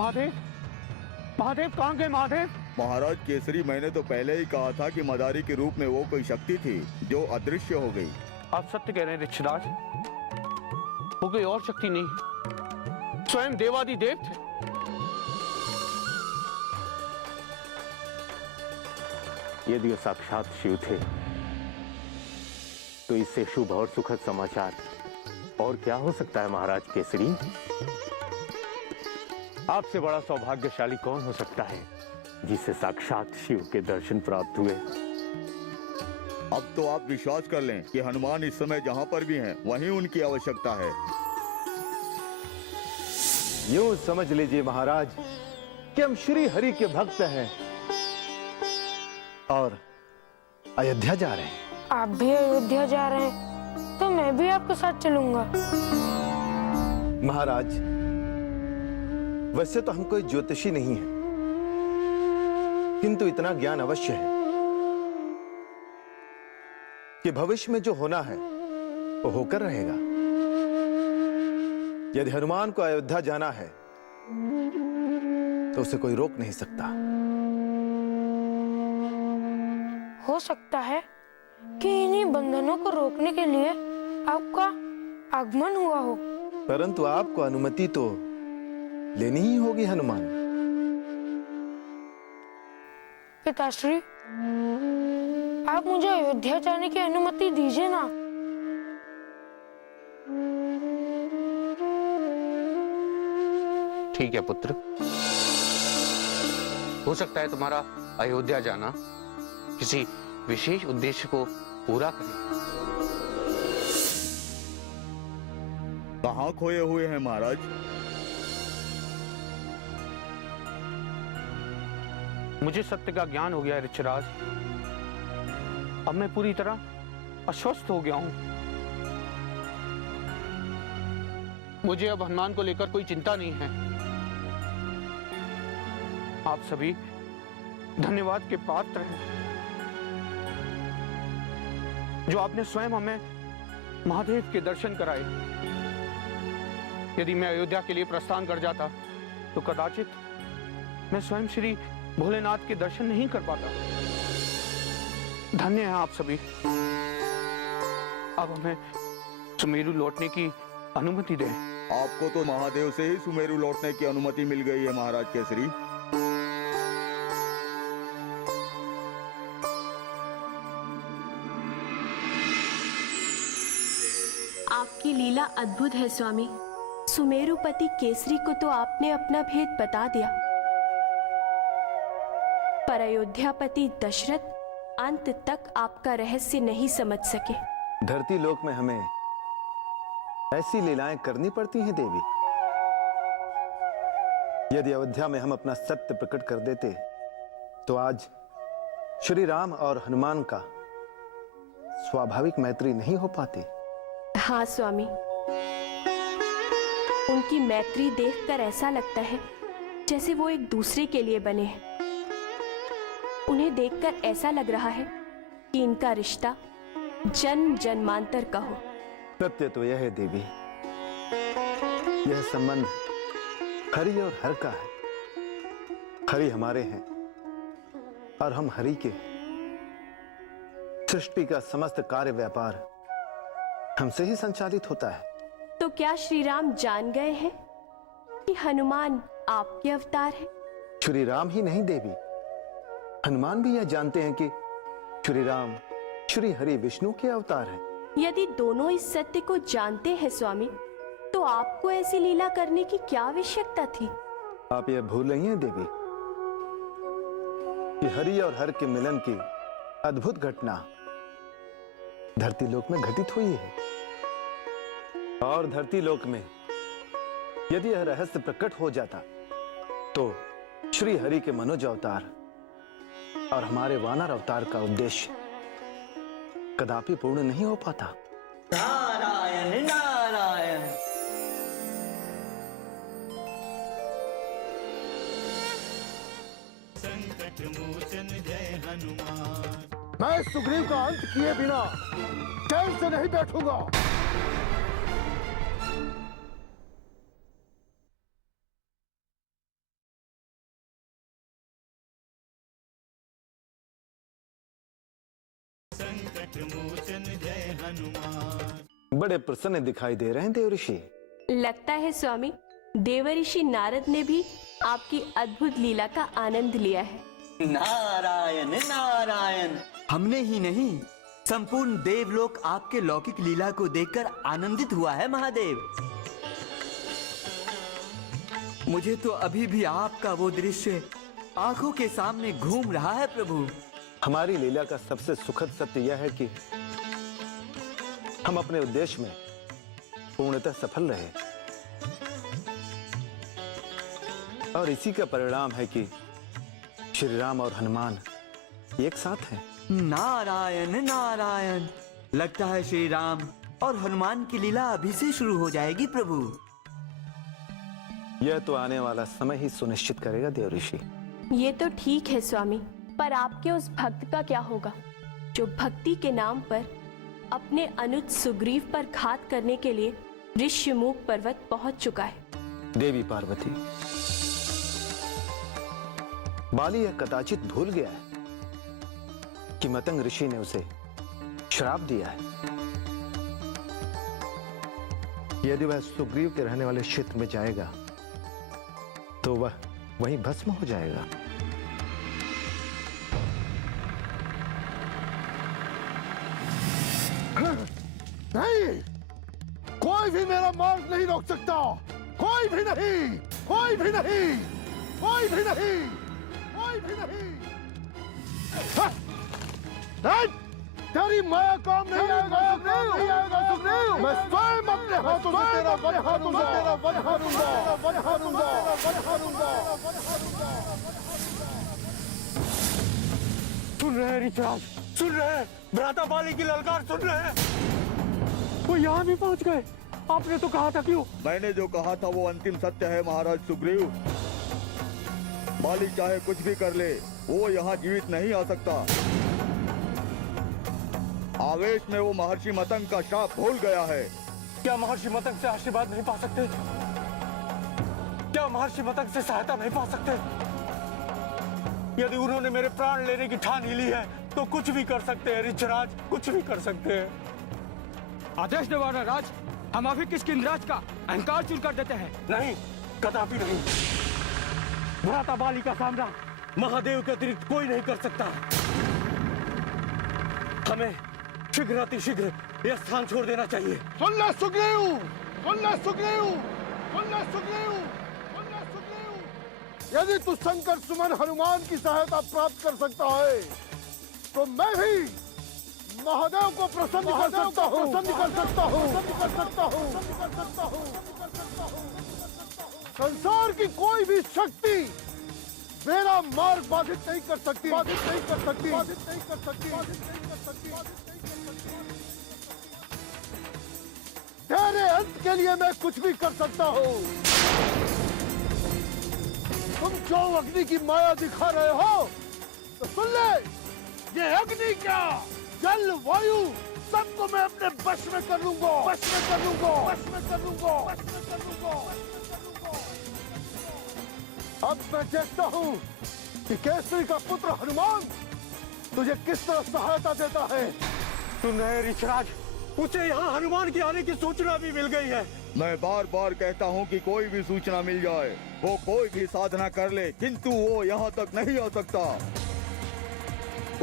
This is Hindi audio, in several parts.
महादेव, महादेव कहाँ गए महादेव? महाराज केसरी, मैंने तो पहले ही कहा था कि मदारी के रूप में वो कोई शक्ति थी जो अदृश्य हो गई। आप सत्य कह रहे हैं ऋषिराज, वो कोई और शक्ति नहीं, स्वयं देवादिदेव थे। यदि वो साक्षात शिव थे तो इससे शुभ और सुखद समाचार और क्या हो सकता है महाराज केसरी? आपसे बड़ा सौभाग्यशाली कौन हो सकता है जिससे साक्षात शिव के दर्शन प्राप्त हुए? अब तो आप विश्वास कर लें कि हनुमान इस समय जहाँ पर भी हैं, वहीं उनकी आवश्यकता है। यूं समझ लीजिए महाराज कि हम श्री हरि के भक्त हैं और अयोध्या जा रहे हैं। आप भी अयोध्या जा रहे हैं तो मैं भी आपके साथ चलूंगा। महाराज, वैसे तो हम कोई ज्योतिषी नहीं है, किंतु इतना ज्ञान अवश्य है कि भविष्य में जो होना है वो होकर रहेगा। यदि हनुमान को अयोध्या जाना है तो उसे कोई रोक नहीं सकता। हो सकता है कि इन्हीं बंधनों को रोकने के लिए आपका आगमन हुआ हो, परंतु आपको अनुमति तो लेनी ही होगी हनुमान। पिताश्री, आप मुझे अयोध्या जाने की अनुमति दीजिए ना। ठीक है पुत्र, हो सकता है तुम्हारा अयोध्या जाना किसी विशेष उद्देश्य को पूरा करे। कहाँ खोए हुए हैं महाराज? मुझे सत्य का ज्ञान हो गया है ऋषिराज। अब मैं पूरी तरह अस्वस्थ हो गया हूं। मुझे अब हनुमान को लेकर कोई चिंता नहीं है। आप सभी धन्यवाद के पात्र हैं जो आपने स्वयं हमें महादेव के दर्शन कराए। यदि मैं अयोध्या के लिए प्रस्थान कर जाता तो कदाचित मैं स्वयं श्री भोलेनाथ के दर्शन नहीं कर पाता। धन्य हैं आप सभी। अब हमें सुमेरु लौटने की अनुमति दें। आपको तो महादेव से ही सुमेरु लौटने की अनुमति मिल गई है महाराज केसरी। आपकी लीला अद्भुत है स्वामी। सुमेरुपति केसरी को तो आपने अपना भेद बता दिया, पर अयोध्यापति दशरथ अंत तक आपका रहस्य नहीं समझ सके। धरती लोक में हमें ऐसी लीलाएं करनी पड़ती हैं देवी। यदि अयोध्या में हम अपना सत्य प्रकट कर देते तो आज श्री राम और हनुमान का स्वाभाविक मैत्री नहीं हो पाती। हाँ स्वामी, उनकी मैत्री देखकर ऐसा लगता है जैसे वो एक दूसरे के लिए बने हैं। उन्हें देखकर ऐसा लग रहा है कि इनका रिश्ता जन्म जन्मांतर का हो। सत्य तो यह है देवी, यह संबंध हरि और हर का है। हरि हमारे हैं और हम हरि के। सृष्टि का समस्त कार्य व्यापार हमसे ही संचालित होता है। तो क्या श्री राम जान गए हैं कि हनुमान आपके अवतार हैं? श्री राम ही नहीं देवी, हनुमान भी यह जानते हैं कि श्री राम श्री हरि विष्णु के अवतार हैं। यदि दोनों इस सत्य को जानते हैं स्वामी, तो आपको ऐसी लीला करने की क्या आवश्यकता थी? आप यह भूल रही हैं देवी कि हरि और हर के मिलन की अद्भुत घटना धरती लोक में घटित हुई है। और धरती लोक में यदि यह रहस्य प्रकट हो जाता तो श्री हरि के मनोज अवतार और हमारे वानर अवतार का उद्देश्य कदापि पूर्ण नहीं हो पाता। नारायण नारायण। संकट मोचन जय हनुमान। मैं सुग्रीव का अंत किए बिना चैन से नहीं बैठूंगा। संकट मोचन जय हनुमान। बड़े प्रसन्न दिखाई दे रहे हैं देव ऋषि। लगता है स्वामी देवऋषि नारद ने भी आपकी अद्भुत लीला का आनंद लिया है। नारायण नारायण, हमने ही नहीं संपूर्ण देवलोक आपके लौकिक लीला को देखकर आनंदित हुआ है महादेव। मुझे तो अभी भी आपका वो दृश्य आंखों के सामने घूम रहा है प्रभु। हमारी लीला का सबसे सुखद सत्य यह है कि हम अपने उद्देश्य में पूर्णतः सफल रहे, और इसी का परिणाम है कि श्री राम और हनुमान एक साथ हैं। नारायण नारायण, लगता है श्री राम और हनुमान की लीला अभी से शुरू हो जाएगी प्रभु। यह तो आने वाला समय ही सुनिश्चित करेगा देव ऋषि। ये तो ठीक है स्वामी, पर आपके उस भक्त का क्या होगा जो भक्ति के नाम पर अपने अनुज सुग्रीव पर घात करने के लिए ऋष्यमुख पर्वत पहुंच चुका है। देवी पार्वती, बाली यह कदाचित भूल गया है कि मतंग ऋषि ने उसे श्राप दिया है। यदि वह सुग्रीव के रहने वाले क्षेत्र में जाएगा तो वह वहीं भस्म हो जाएगा। नहीं, कोई भी मेरा मार्ग नहीं रोक सकता। कोई भी नहीं, कोई भी नहीं, कोई भी नहीं, कोई भी नहीं। तेरी माया काम नहीं आएगा सुग्रीव। मैं स्वयं अपने हाथों से तेरा वन हारूंगा। सुन रहे हैं ऋषराज, सुन रहे हैं, भ्राता बाली की ललकार सुन रहे हैं। वो यहाँ भी पहुँच गए। आपने तो कहा था क्यों? मैंने जो कहा था वो अंतिम सत्य है महाराज सुग्रीव। बाली चाहे कुछ भी कर ले, वो यहाँ जीवित नहीं आ सकता। आवेश में वो महर्षि मतंग का शाप भूल गया है। क्या महर्षि मतंग से आशीर्वाद नहीं पा सकते? क्या महर्षि मतंग से सहायता नहीं पा सकते? यदि उन्होंने मेरे प्राण लेने की ठान ही ली है तो कुछ भी कर सकते हैं ऋषराज, कुछ भी कर सकते हैं। आदेश दे राज, हम अभी किस किंद्राज का अहंकार चूर कर देते हैं। नहीं, कदापि नहीं। भ्राता बाली का सामना महादेव के अतिरिक्त कोई नहीं कर सकता। हमें शीघ्र अतिशीघ्र यह स्थान छोड़ देना चाहिए। सुन ले सुग्रीव, सुन ले सुग्रीव, सुन ले सुग्रीव, सुन ले सुग्रीव। यदि तू शंकर सुमन हनुमान की सहायता प्राप्त कर सकता है तो मैं भी महादेव को प्रसन्न कर सकता हूँ, प्रसन्न कर सकता हूँ, प्रसन्न कर सकता हूँ, कर सकता हूँ, कर सकता हूँ। संसार की कोई भी शक्ति मेरा मार्ग बाधित नहीं कर सकती, बाधित नहीं कर सकती, बाधित नहीं कर सकती, बाधित नहीं कर सकती। तेरे अंत के लिए मैं कुछ भी कर सकता हूँ। तुम जो अग्नि की माया दिखा रहे हो तो सुन ले, ये अग्नि क्या, जल वायु सबको मैं अपने वश में कर लूंगा, वश में कर लूंगा, वश में कर लूंगा, वश में कर लूंगा। अब मैं देखता हूँ कि केसरी का पुत्र हनुमान तुझे किस तरह सहायता देता है। सुन रहे ऋषराज, उसे यहाँ हनुमान के आने की सूचना भी मिल गई है। मैं बार बार कहता हूँ कि कोई भी सूचना मिल जाए, वो कोई भी साधना कर ले, किंतु वो यहाँ तक नहीं आ सकता।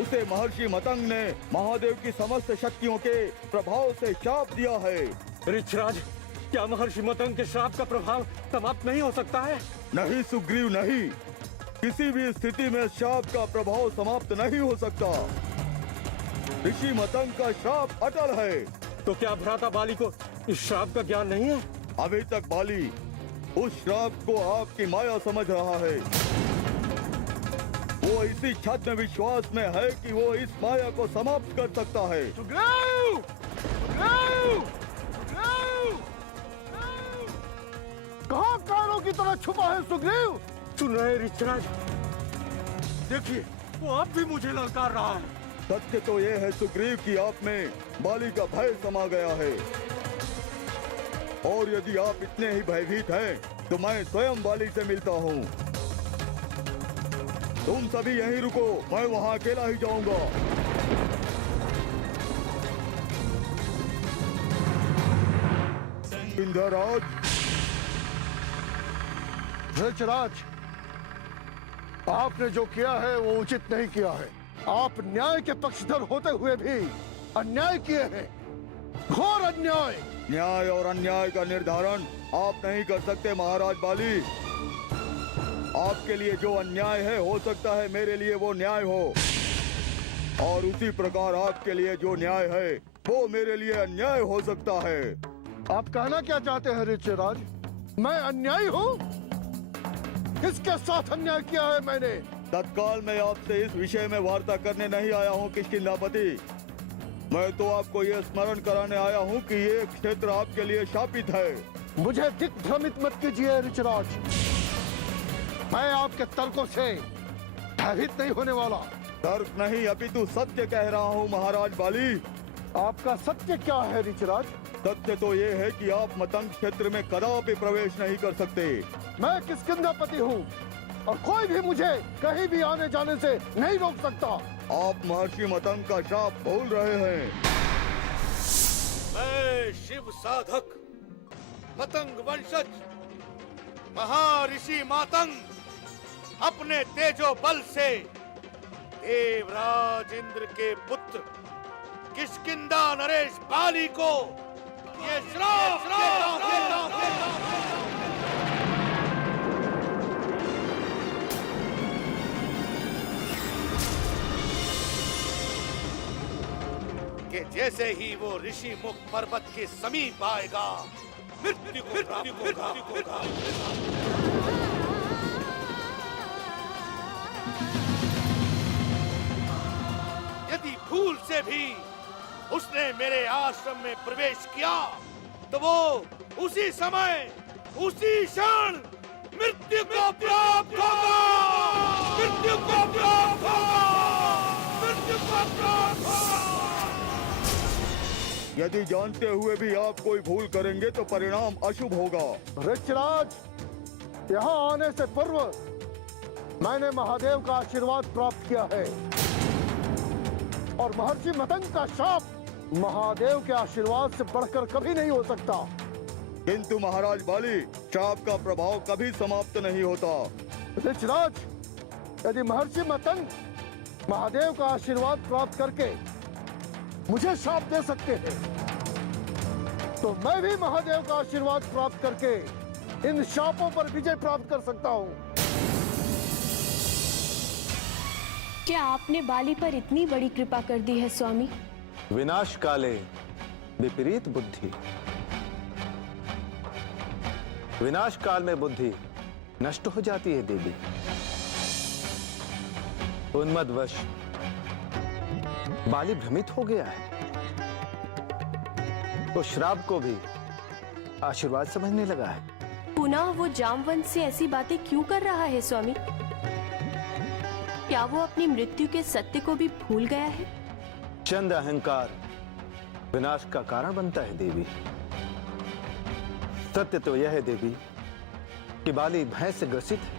उसे महर्षि मतंग ने महादेव की समस्त शक्तियों के प्रभाव से शाप दिया है। ऋषराज, क्या महर्षि मतंग के श्राप का प्रभाव समाप्त नहीं हो सकता है? नहीं सुग्रीव, नहीं। किसी भी स्थिति में शाप का प्रभाव समाप्त नहीं हो सकता। ऋषि मतंग का श्राप अटल है। तो क्या भ्राता बाली को इस श्राप का ज्ञान नहीं है? अभी तक बाली उस श्राप को आपकी माया समझ रहा है। वो इसी छद्म विश्वास में है कि वो इस माया को समाप्त कर सकता है। सुग्रीव! सुग्रीव! सुग्रीव! कहाँ कारों की तरह छुपा है सुग्रीव? सुन रहे ऋषराज, देखिए वो अब भी मुझे ललकार रहा है। सत्य तो ये है सुग्रीव कि आप में बाली का भय समा गया है, और यदि आप इतने ही भयभीत हैं तो मैं स्वयं बाली से मिलता हूँ। तुम सभी यहीं रुको, मैं वहाँ अकेला ही जाऊंगा। इंद्रराज, ऋचराज, आपने जो किया है वो उचित नहीं किया है। आप न्याय के पक्षधर होते हुए भी अन्याय किए हैं, घोर अन्याय। न्याय और अन्याय का निर्धारण आप नहीं कर सकते महाराज बाली। आपके लिए जो अन्याय है, हो सकता है मेरे लिए वो न्याय हो, और उसी प्रकार आपके लिए जो न्याय है वो मेरे लिए अन्याय हो सकता है। आप कहना क्या चाहते हैं ऋचराज? मैं अन्यायी हूँ? किसके साथ अन्याय किया है मैंने? तत्काल मैं आपसे इस विषय में वार्ता करने नहीं आया हूँ किष्किंधापति। मैं तो आपको ये स्मरण कराने आया हूँ कि ये क्षेत्र आपके लिए शापित है। मुझे दिग्भ्रमित मत कीजिए ऋचराज। मैं आपके तर्कों से भयभीत नहीं होने वाला। तर्क नहीं अपितु सत्य कह रहा हूँ महाराज बाली। आपका सत्य क्या है ऋचराज? सत्य तो ये है कि आप मतंग क्षेत्र में कदापि प्रवेश नहीं कर सकते। मैं किष्किंधापति हूँ और कोई भी मुझे कहीं भी आने जाने से नहीं रोक सकता। आप महर्षि मतंग का शाप भूल रहे हैं। मैं शिव साधक मतंग वंशज महर्षि मातंग अपने तेजो बल से देवराज इंद्र के पुत्र किष्किंधा नरेश बाली को ये श्राप देता हूं कि जैसे ही वो ऋषि मुख पर्वत के समीप आएगा, मृत्यु को प्राप्त होगा। यदि भूल से भी उसने मेरे आश्रम में प्रवेश किया तो वो उसी समय, उसी क्षण मृत्यु को प्राप्त होगा। मृत्यु को प्राप्त होगा। मृत्यु को प्राप्त होगा। यदि जानते हुए भी आप कोई भूल करेंगे तो परिणाम अशुभ होगा। ऋचराज, यहाँ आने से पूर्व मैंने महादेव का आशीर्वाद प्राप्त किया है और महर्षि मतंग का शाप महादेव के आशीर्वाद से बढ़कर कभी नहीं हो सकता। किंतु महाराज बाली, शाप का प्रभाव कभी समाप्त नहीं होता। ऋचराज, यदि महर्षि मतंग महादेव का आशीर्वाद प्राप्त करके मुझे शाप दे सकते हैं तो मैं भी महादेव का आशीर्वाद प्राप्त करके इन शापों पर विजय प्राप्त कर सकता हूँ। क्या आपने बाली पर इतनी बड़ी कृपा कर दी है स्वामी? विनाश काले विपरीत बुद्धि। विनाश काल में बुद्धि नष्ट हो जाती है देवी। उन्मदवश बाली भ्रमित हो गया है, तो श्राप को भी आशीर्वाद समझने लगा है। पुनः वो जामवंत से ऐसी बातें क्यों कर रहा है स्वामी? क्या वो अपनी मृत्यु के सत्य को भी भूल गया है? चंद अहंकार विनाश का कारण बनता है देवी। सत्य तो यह है देवी कि बाली भय से ग्रसित है।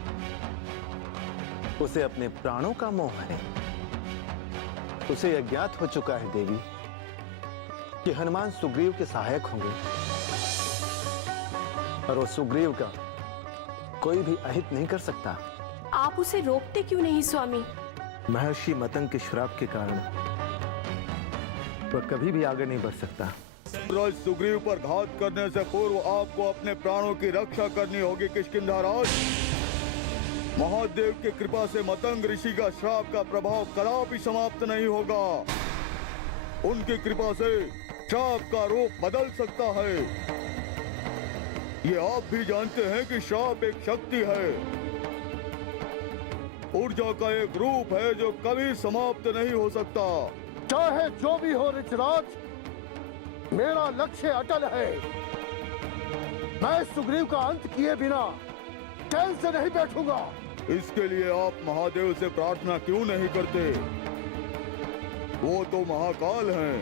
उसे अपने प्राणों का मोह है। उसे यह ज्ञात हो चुका है देवी कि हनुमान सुग्रीव के सहायक होंगे और वो सुग्रीव का कोई भी अहित नहीं कर सकता। आप उसे रोकते क्यों नहीं स्वामी? महर्षि मतंग के श्राप के कारण वह कभी भी आगे नहीं बढ़ सकता। राज सुग्रीव पर घात करने से पूर्व आपको अपने प्राणों की रक्षा करनी होगी किष्किंधा राज। महादेव की कृपा से मतंग ऋषि का श्राप का प्रभाव कदापि समाप्त नहीं होगा। उनकी कृपा से श्राप का रूप बदल सकता है। ये आप भी जानते हैं कि श्राप एक शक्ति है, ऊर्जा का एक रूप है जो कभी समाप्त नहीं हो सकता। चाहे जो भी हो ऋचराज, मेरा लक्ष्य अटल है। मैं सुग्रीव का अंत किए बिना चैन से नहीं बैठूंगा। इसके लिए आप महादेव से प्रार्थना क्यों नहीं करते? वो तो महाकाल हैं।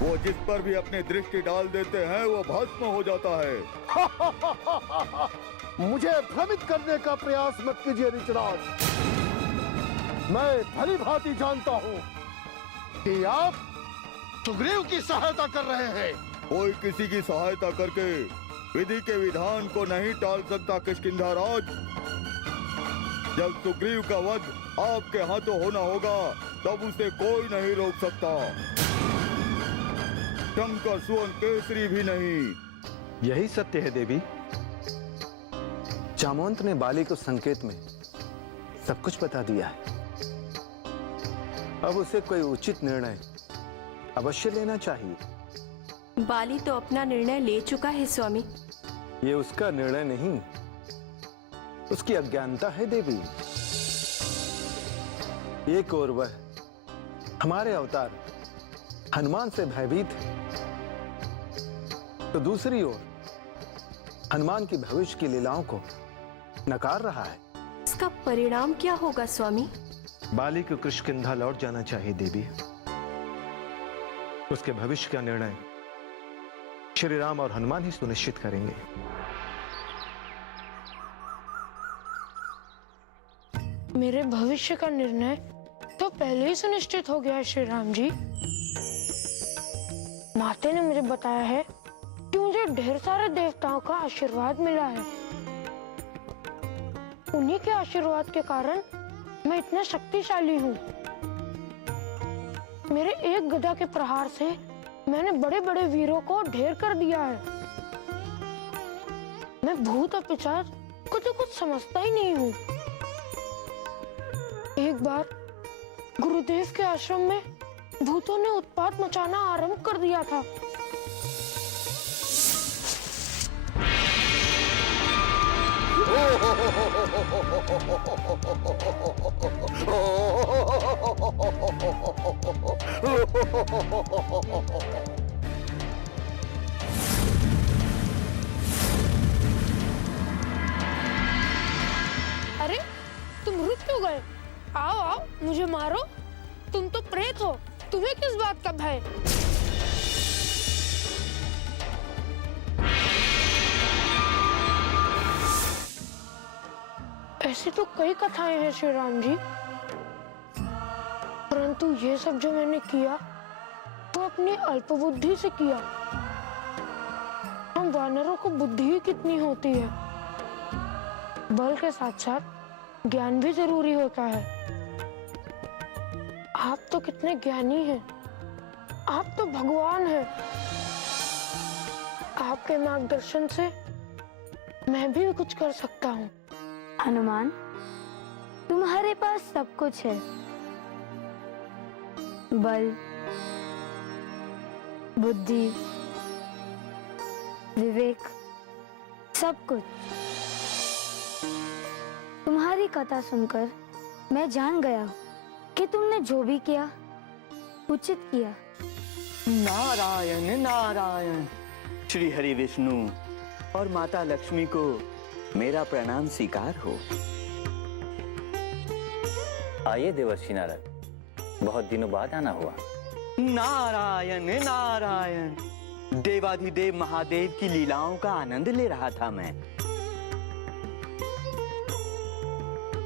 वो जिस पर भी अपनी दृष्टि डाल देते हैं वो भस्म हो जाता है। मुझे भ्रमित करने का प्रयास मत कीजिए ऋचराज। मैं भली भांति जानता हूँ कि आप सुग्रीव की सहायता कर रहे हैं। कोई किसी की सहायता करके विधि के विधान को नहीं टाल सकता किष्किंधा राज। जब सुग्रीव का वध आपके हाथों होना होगा तब उसे कोई नहीं रोक सकता, शंकर सुवन केसरी भी नहीं। यही सत्य है देवी। जामवंत ने बाली को संकेत में सब कुछ बता दिया है। अब उसे कोई उचित निर्णय अवश्य लेना चाहिए। बाली तो अपना निर्णय ले चुका है स्वामी। ये उसका निर्णय नहीं, उसकी अज्ञानता है देवी। एक ओर वह हमारे अवतार हनुमान से भयभीत है, तो दूसरी ओर हनुमान की भविष्य की लीलाओं को नकार रहा है। इसका परिणाम क्या होगा स्वामी? बाली को किष्किंधा लौट जाना चाहिए देवी। उसके भविष्य का निर्णय श्री राम और हनुमान ही सुनिश्चित करेंगे। मेरे भविष्य का निर्णय तो पहले ही सुनिश्चित हो गया है श्री राम जी। माते ने मुझे बताया है कि मुझे ढेर सारे देवताओं का आशीर्वाद मिला है। उन्हीं के आशीर्वाद के कारण मैं इतना शक्तिशाली हूँ। मेरे एक गदा के प्रहार से मैंने बड़े बड़े वीरों को ढेर कर दिया है। मैं भूत और पिशाच को तो कुछ समझता ही नहीं हूँ। एक बार गुरुदेव के आश्रम में भूतों ने उत्पात मचाना आरंभ कर दिया था। अरे तुम रुक क्यों गए? आओ आओ, मुझे मारो। तुम तो प्रेत हो, तुम्हें किस बात का भय? ऐसी तो कई कथाएं हैं श्री राम जी, परंतु ये सब जो मैंने किया वो अपनी अल्पबुद्धि से किया। हम वानरों को बुद्धि ही कितनी होती है। बल के साथ साथ ज्ञान भी जरूरी होता है। आप तो कितने ज्ञानी हैं, आप तो भगवान हैं। आपके मार्गदर्शन से मैं भी कुछ कर सकता हूँ। हनुमान, तुम्हारे पास सब कुछ है, बल, बुद्धि, विवेक, सब कुछ। तुम्हारी कथा सुनकर मैं जान गया कि तुमने जो भी किया उचित किया। नारायण नारायण। श्री हरि विष्णु और माता लक्ष्मी को मेरा प्रणाम स्वीकार हो। आइए देवर्षि नारद, बहुत दिनों बाद आना हुआ। नारायण नारायण। देवाधिदेव महादेव की लीलाओं का आनंद ले रहा था मैं।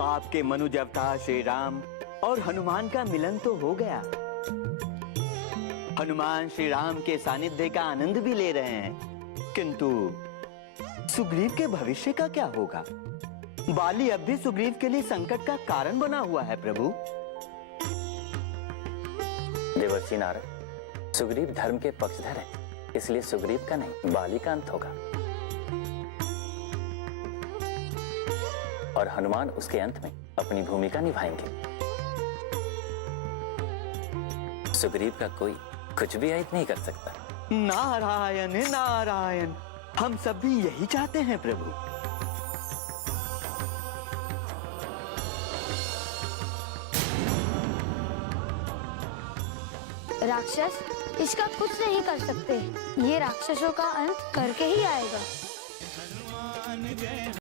आपके मनुज अवतार श्री राम और हनुमान का मिलन तो हो गया। हनुमान श्री राम के सानिध्य का आनंद भी ले रहे हैं, किंतु सुग्रीव के भविष्य का क्या होगा? बाली अब भी सुग्रीव के लिए संकट का कारण बना हुआ है प्रभु। देवर्षि नारद, सुग्रीव धर्म के पक्षधर है, इसलिए सुग्रीव का नहीं बाली का अंत होगा और हनुमान उसके अंत में अपनी भूमिका निभाएंगे। सुग्रीव का कोई कुछ भी अहित नहीं कर सकता। नारायण नारायण। हम सब भी यही चाहते हैं प्रभु। राक्षस इसका कुछ नहीं कर सकते। ये राक्षसों का अंत करके ही आएगा।